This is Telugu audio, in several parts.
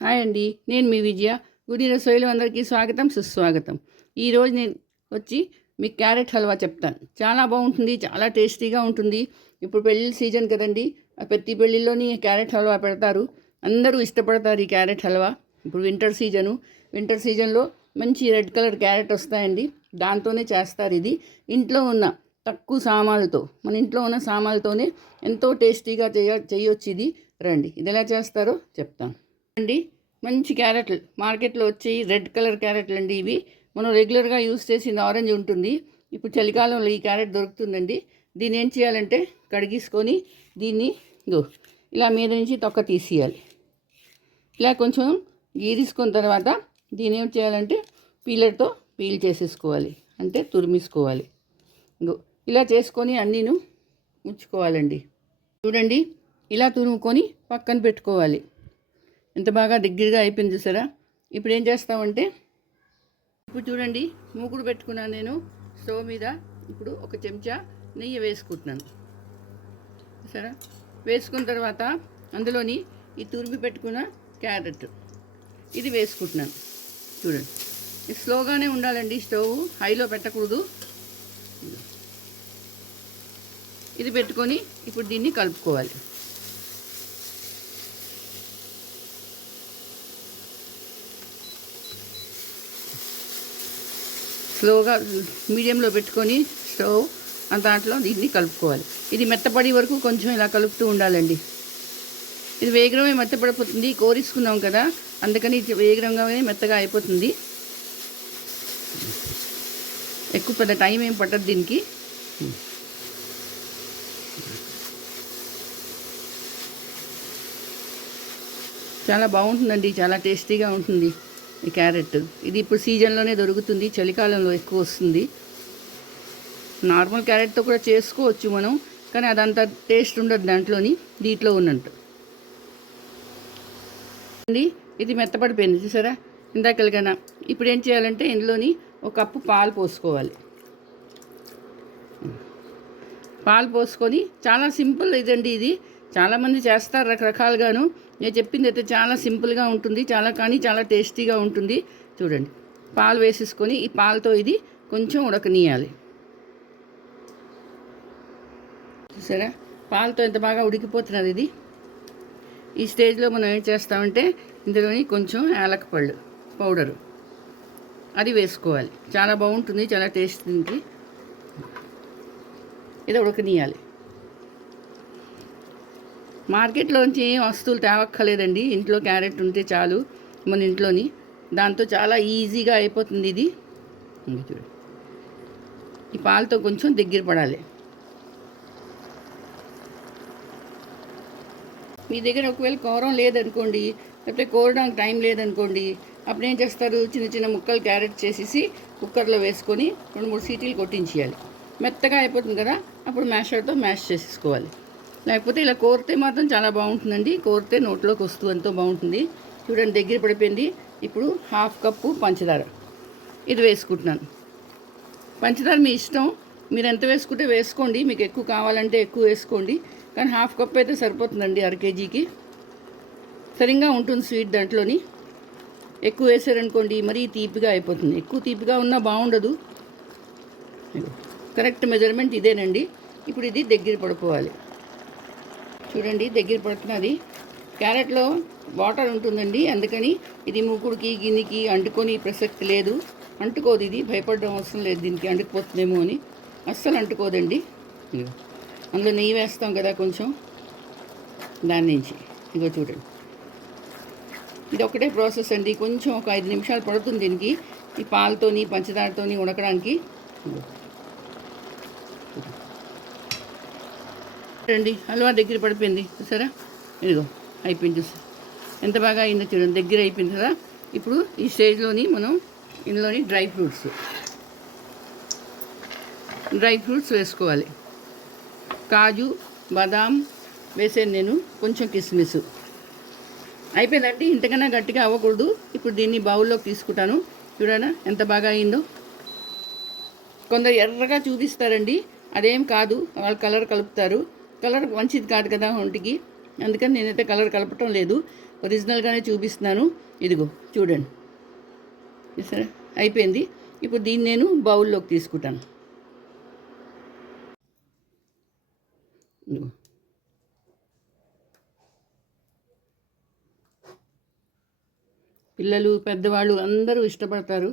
హాయ్ అండి, నేను మీ విజయ. గుడి రసోయిలో అందరికీ స్వాగతం, సుస్వాగతం. ఈరోజు నేను వచ్చి మీకు క్యారెట్ హల్వా చెప్తాను. చాలా బాగుంటుంది, చాలా టేస్టీగా ఉంటుంది. ఇప్పుడు పెళ్ళిళ్ళ సీజన్ కదండి, ప్రతి పెళ్ళిళ్ళలోని క్యారెట్ హల్వా పెడతారు. అందరూ ఇష్టపడతారు ఈ క్యారెట్ హల్వా. ఇప్పుడు వింటర్ సీజన్లో మంచి రెడ్ కలర్ క్యారెట్ వస్తాయండి, దాంతోనే చేస్తారు. ఇది ఇంట్లో ఉన్న తక్కువ సామాన్లతో, మన ఇంట్లో ఉన్న సామాన్లతోనే ఎంతో టేస్టీగా చేయొచ్చు. ఇది రండి, ఇది ఎలా చేస్తారో చెప్తాను అండి. మంచి క్యారెట్లు మార్కెట్లో వచ్చి రెడ్ కలర్ క్యారెట్లు అండి. ఇవి మనం రెగ్యులర్గా యూస్ చేసిన ఆరెంజ్ ఉంటుంది. ఇప్పుడు చలికాలంలో ఈ క్యారెట్ దొరుకుతుందండి. దీన్ని ఏం చేయాలంటే కడిగేసుకొని దీన్ని ఇలా మీద నుంచి తొక్క తీసేయాలి. ఇలా కొంచెం గీరేసుకున్న తర్వాత దీన్ని ఏం చేయాలంటే పీలర్తో పీల్ చేసేసుకోవాలి, అంటే తురిమేసుకోవాలి. ఇలా చేసుకొని అన్నీను ఉంచుకోవాలండి. చూడండి, ఇలా తురుముకొని పక్కన పెట్టుకోవాలి. ఎంత బాగా దగ్గరగా అయిపోయింది చూసారా. ఇప్పుడు ఏం చేస్తామంటే, ఇప్పుడు చూడండి, మూకుడు పెట్టుకున్నాను నేను స్టవ్ మీద. ఇప్పుడు ఒక చెంచా నెయ్యి వేసుకుంటున్నాను సరే. వేసుకున్న తర్వాత అందులోని ఈ తురిమి పెట్టుకున్న క్యారెట్ ఇది వేసుకుంటున్నాను. చూడండి, ఇది స్లోగానే ఉండాలండి, స్టవ్ హైలో పెట్టకూడదు. ఇది పెట్టుకొని ఇప్పుడు దీన్ని కలుపుకోవాలి. స్లోగా మీడియంలో పెట్టుకొని స్టవ్ దాంట్లో దీన్ని కలుపుకోవాలి. ఇది మెత్తపడి వరకు కొంచెం ఇలా కలుపుతూ ఉండాలండి. ఇది వేగరమే మెత్తపడిపోతుంది, కోరేసుకున్నాం కదా, అందుకని వేగరంగానే మెత్తగా అయిపోతుంది. ఎక్కువ పెద్ద టైం ఏం పట్టదు దీనికి. చాలా బాగుంటుందండి, చాలా టేస్టీగా ఉంటుంది ఈ క్యారెట్. ఇది ఇప్పుడు సీజన్లోనే దొరుకుతుంది, చలికాలంలో ఎక్కువ వస్తుంది. నార్మల్ క్యారెట్తో కూడా చేసుకోవచ్చు మనం, కానీ అదంతా టేస్ట్ ఉండదు దాంట్లోని, దీంట్లో ఉన్నట్టు అండి. ఇది మెత్తపడిపోయింది చూసారా ఇందాకలుగానా. ఇప్పుడు ఏం చేయాలంటే ఇందులోని ఒక కప్పు పాలు పోసుకోవాలి. పాలు పోసుకొని, చాలా సింపుల్ ఇదండి. ఇది చాలామంది చేస్తారు రకరకాలుగాను. నేను చెప్పింది అయితే చాలా సింపుల్గా ఉంటుంది, చాలా టేస్టీగా ఉంటుంది. చూడండి, పాలు వేసేసుకొని ఈ పాలతో ఇది కొంచెం ఉడకనీయాలి. చూసారా, పాలతో ఎంత బాగా ఉడికిపోతున్నది ఇది. ఈ స్టేజ్లో మనం ఏం చేస్తామంటే ఇందులోని కొంచెం యాలకపళ్ళు పౌడరు అది వేసుకోవాలి. చాలా బాగుంటుంది, చాలా టేస్ట్ దీనికి. ఇది ఉడకనీయాలి. మార్కెట్లోంచి ఏం వస్తువులు తేవక్కర్లేదండి, ఇంట్లో క్యారెట్ ఉంటే చాలు మన ఇంట్లోని. దాంతో చాలా ఈజీగా అయిపోతుంది ఇది. చూడండి, ఈ పాలతో కొంచెం దగ్గర పడాలి. మీ దగ్గర ఒకవేళ కోరం లేదనుకోండి, లేకపోతే కోరడానికి టైం లేదనుకోండి, అప్పుడు ఏం చేస్తారు, చిన్న చిన్న ముక్కలు క్యారెట్ చేసేసి కుక్కర్లో వేసుకొని 2-3 సీటీలు కొట్టించేయాలి. మెత్తగా అయిపోతుంది కదా, అప్పుడు మ్యాషర్తో మ్యాష్ చేసేసుకోవాలి. లేకపోతే ఇలా కోరితే మాత్రం చాలా బాగుంటుందండి. కోరితే నోట్లోకి వస్తూ ఎంతో బాగుంటుంది. చూడండి, దగ్గర పడిపోయింది. ఇప్పుడు 1/2 కప్పు పంచదార ఇది వేసుకుంటున్నాను. పంచదార మీ ఇష్టం, మీరు ఎంత వేసుకుంటే వేసుకోండి. మీకు ఎక్కువ కావాలంటే ఎక్కువ వేసుకోండి, కానీ 1/2 కప్ అయితే సరిపోతుందండి. 1/2 కేజీకి సరిగ్గా ఉంటుంది స్వీట్. దాంట్లోని ఎక్కువ వేసారనుకోండి మరీ తీపిగా అయిపోతుంది. ఎక్కువ తీపిగా ఉన్నా బాగుండదు. కరెక్ట్ మెజర్మెంట్ ఇదేనండి. ఇప్పుడు ఇది దగ్గర పడిపోవాలి. చూడండి, దగ్గర పడుతున్నది. క్యారెట్లో వాటర్ ఉంటుందండి, అందుకని ఇది మూకుడికి గిన్నెకి అంటుకొని ప్రసక్తి లేదు. అంటుకోదు, ఇది భయపడడం అవసరం లేదు. దీనికి అంటుకుపోతుందేమో అని అస్సలు అంటుకోదండి. అందులో నెయ్యి వేస్తాం కదా కొంచెం, దాని నుంచి. ఇగో చూడండి, ఇది ఒకటే ప్రాసెస్ అండి. కొంచెం ఒక 5 నిమిషాలు పడుతుంది దీనికి, ఈ పాలతోని పంచదారతోని ఉడకడానికి. రండి, హల్వా దగ్గర పడిపోయింది చూసారా. ఇదిగో అయిపోయింది, చూసి ఎంత బాగా అయిందో చూడండి, దగ్గర అయిపోయింది కదా. ఇప్పుడు ఈ స్టేజ్లోని మనం ఇందులోని డ్రై ఫ్రూట్స్ వేసుకోవాలి. కాజు, బాదాం వేసాను నేను, కొంచెం కిస్మిస్. అయిపోయిందండి, ఇంతకన్నా గట్టిగా అవ్వకూడదు. ఇప్పుడు దీన్ని బౌల్లోకి తీసుకుంటాను. చూడనా ఎంత బాగా అయిందో. కొందరు ఎర్రగా చూపిస్తారండి, అదేం కాదు, వాళ్ళు కలర్ కలుపుతారు. కలర్ మంచిది కాదు కదా ఒంటికి. అందుకని నేనైతే కలర్ కలపటం లేదు, ఒరిజినల్గానే చూపిస్తున్నాను. ఇదిగో చూడండి, సరే అయిపోయింది. ఇప్పుడు దీన్ని నేను బౌల్లోకి తీసుకుంటాను. పిల్లలు పెద్దవాళ్ళు అందరూ ఇష్టపడతారు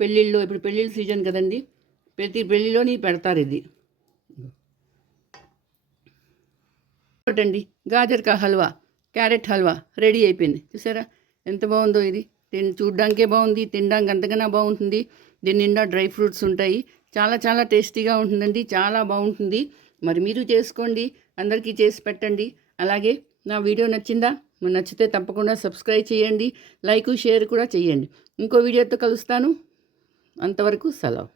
పెళ్ళిళ్ళు. ఇప్పుడు పెళ్ళిళ్ళ సీజన్ కదండి, ప్రతి పెళ్ళిలోని పెడతారు ఇది. ఒకటండి గాజర్ కా హల్వా, క్యారెట్ హల్వా రెడీ అయిపోయింది. చూసారా ఎంత బాగుందో ఇది. చూడ్డానికే బాగుంది, తినడానికి అంతకన్నా బాగుంటుంది. దీని నిండా డ్రై ఫ్రూట్స్ ఉంటాయి. చాలా చాలా టేస్టీగా ఉంటుందండి, చాలా బాగుంటుంది. మరి మీరు చేసుకోండి, అందరికీ చేసి పెట్టండి. అలాగే నా వీడియో నచ్చిందా? నచ్చితే తప్పకుండా సబ్స్క్రైబ్ చేయండి, లైక్ షేర్ కూడా చేయండి. ఇంకో వీడియోతో కలుస్తాను. అంతవరకు సెలవు.